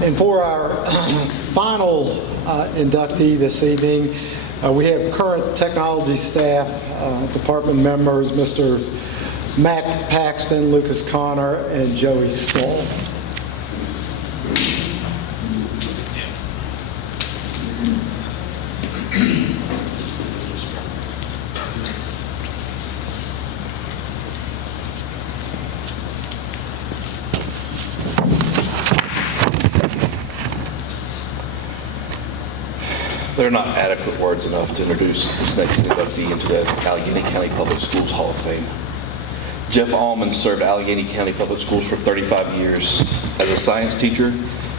And for our final inductee this evening, we have current technology staff, department members, Mr. Matt Paxton, Lucas Connor, and Joey Stoll. There are not adequate words enough to introduce this next inductee into the Alleghany County Public Schools Hall of Fame. Jeff Alleman served Alleghany County Public Schools for 35 years as a science teacher,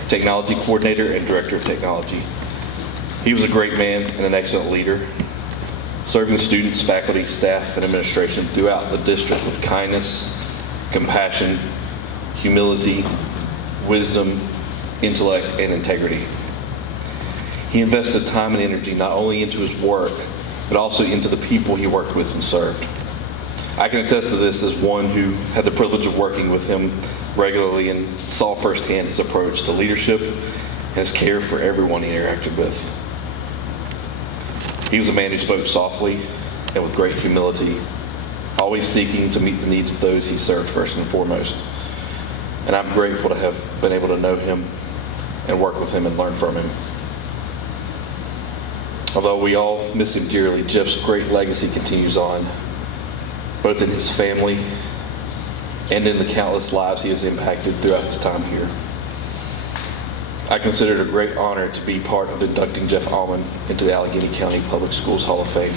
technology coordinator, and director of technology. He was a great man and an excellent leader, serving students, faculty, staff, and administration throughout the district with kindness, compassion, humility, wisdom, intellect, and integrity. He invested time and energy not only into his work, but also into the people he worked with and served. I can attest to this as one who had the privilege of working with him regularly and saw firsthand his approach to leadership and his care for everyone he interacted with. He was a man who spoke softly and with great humility, always seeking to meet the needs of those he served first and foremost. And I'm grateful to have been able to know him and work with him and learn from him. Although we all miss him dearly, Jeff's great legacy continues on, both in his family and in the countless lives he has impacted throughout his time here. I consider it a great honor to be part of inducting Jeff Alleman into the Alleghany County Public Schools Hall of Fame.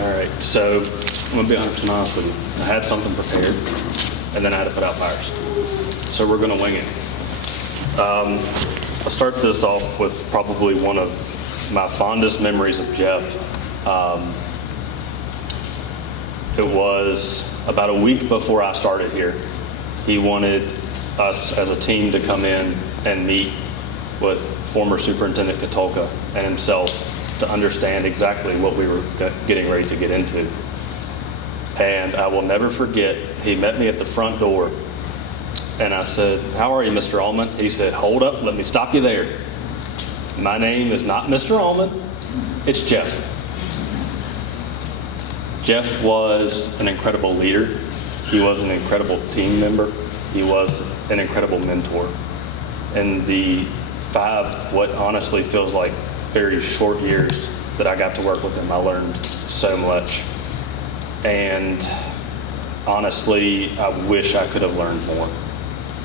All right, so I'm going to be 100% honest with you. I had something prepared, and then I had to put out fires. So we're going to wing it. I'll start this off with probably one of my fondest memories of Jeff. It was about a week before I started here. He wanted us as a team to come in and meet with former Superintendent Katulka and himself to understand exactly what we were getting ready to get into. And I will never forget, he met me at the front door, and I said, "How are you, Mr. Alleman?" He said, "Hold up, let me stop you there. My name is not Mr. Alleman, it's Jeff." Jeff was an incredible leader. He was an incredible team member. He was an incredible mentor. In the 5, what honestly feels like very short years that I got to work with him, I learned so much. And honestly, I wish I could have learned more.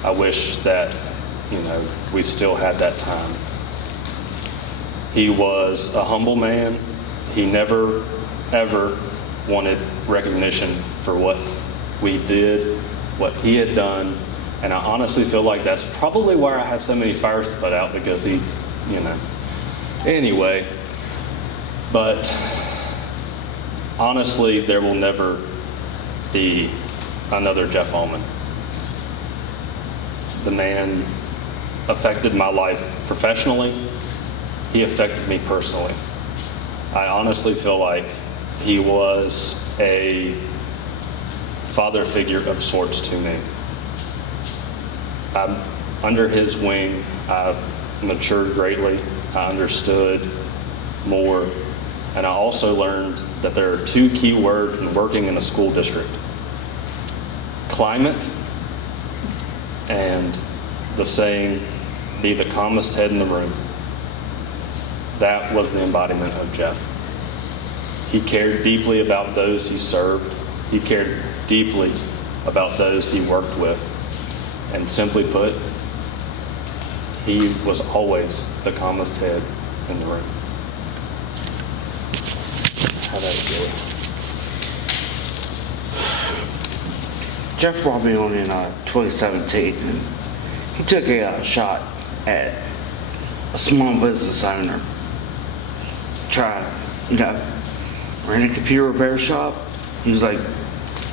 I wish that, we still had that time. He was a humble man. He never, ever wanted recognition for what we did, what he had done. And I honestly feel like that's probably why I have so many fires to put out, because he, Anyway, but honestly, there will never be another Jeff Alleman. The man affected my life professionally. He affected me personally. I honestly feel like he was a father figure of sorts to me. Under his wing, I matured greatly. I understood more. And I also learned that there are 2 key words in working in a school district: climate and the saying, "Be the calmest head in the room." That was the embodiment of Jeff. He cared deeply about those he served. He cared deeply about those he worked with. And simply put, he was always the calmest head in the room. How'd that go? Jeff brought me on in 2017, and he took a shot at a small business owner. Tried, ran a computer repair shop. He was like,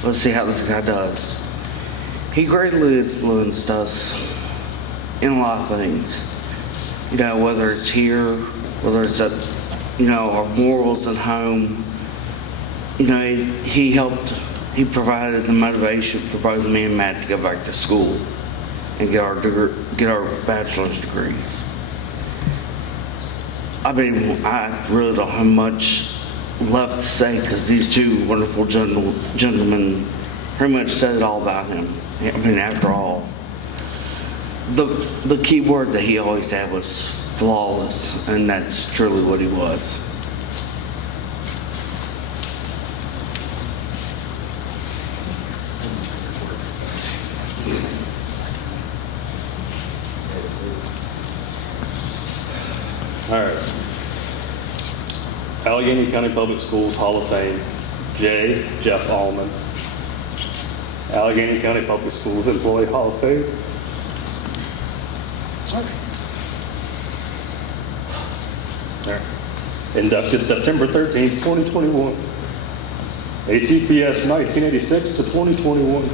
"Let's see how this guy does." He greatly influenced us in a lot of things. Whether it's here, whether it's at, our morals at home. he provided the motivation for both me and Matt to go back to school and get our bachelor's degrees. I really don't have much left to say because these two wonderful gentlemen pretty much said it all about him. After all, the key word that he always had was flawless, and that's truly what he was. All right. Alleghany County Public Schools Hall of Fame, Jeff Alleman. Alleghany County Public Schools Employee Hall of Fame. All right. Inducted September 13th, 2021. ACPS 1986 to 2021.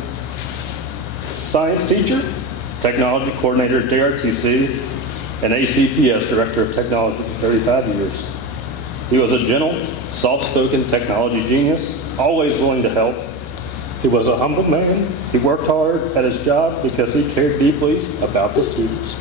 Science teacher, technology coordinator at JRTC, and ACPS Director of Technology for 35 years. He was a gentle, soft-spoken technology genius, always willing to help. He was a humble man. He worked hard at his job because he cared deeply about the students.